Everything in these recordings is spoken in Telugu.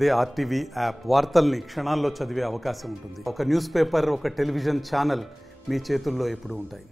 అదే ఆర్టీవీ యాప్ వార్తల్ని క్షణాల్లో చదివే అవకాశం ఉంటుంది. ఒక న్యూస్ పేపర్, ఒక టెలివిజన్ ఛానల్ మీ చేతుల్లో ఎప్పుడూ ఉంటాయి.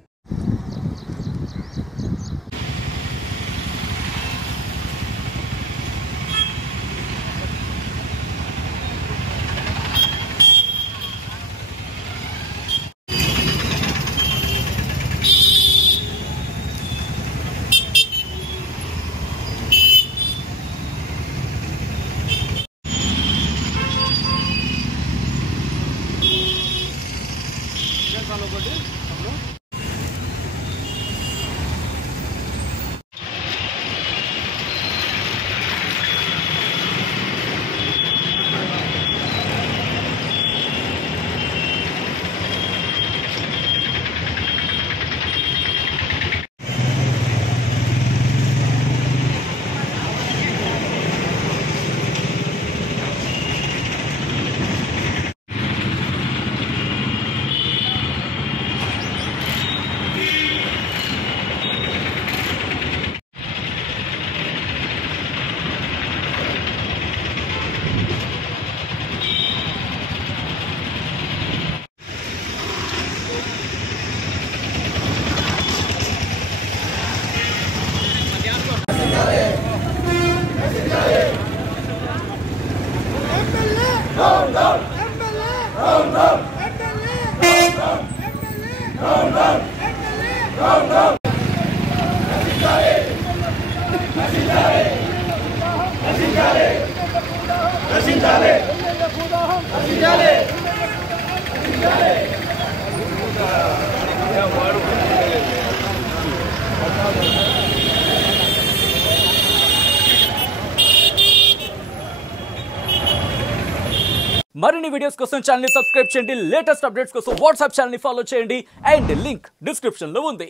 మరిన్ని వీడియోస్ కోసం ఛానల్ ని సబ్స్క్రైబ్ చేయండి. లేటెస్ట్ అప్డేట్స్ కోసం వాట్సాప్ ఛానల్ ని ఫాలో చేయండి అండ్ లింక్ డిస్క్రిప్షన్ లో ఉంది.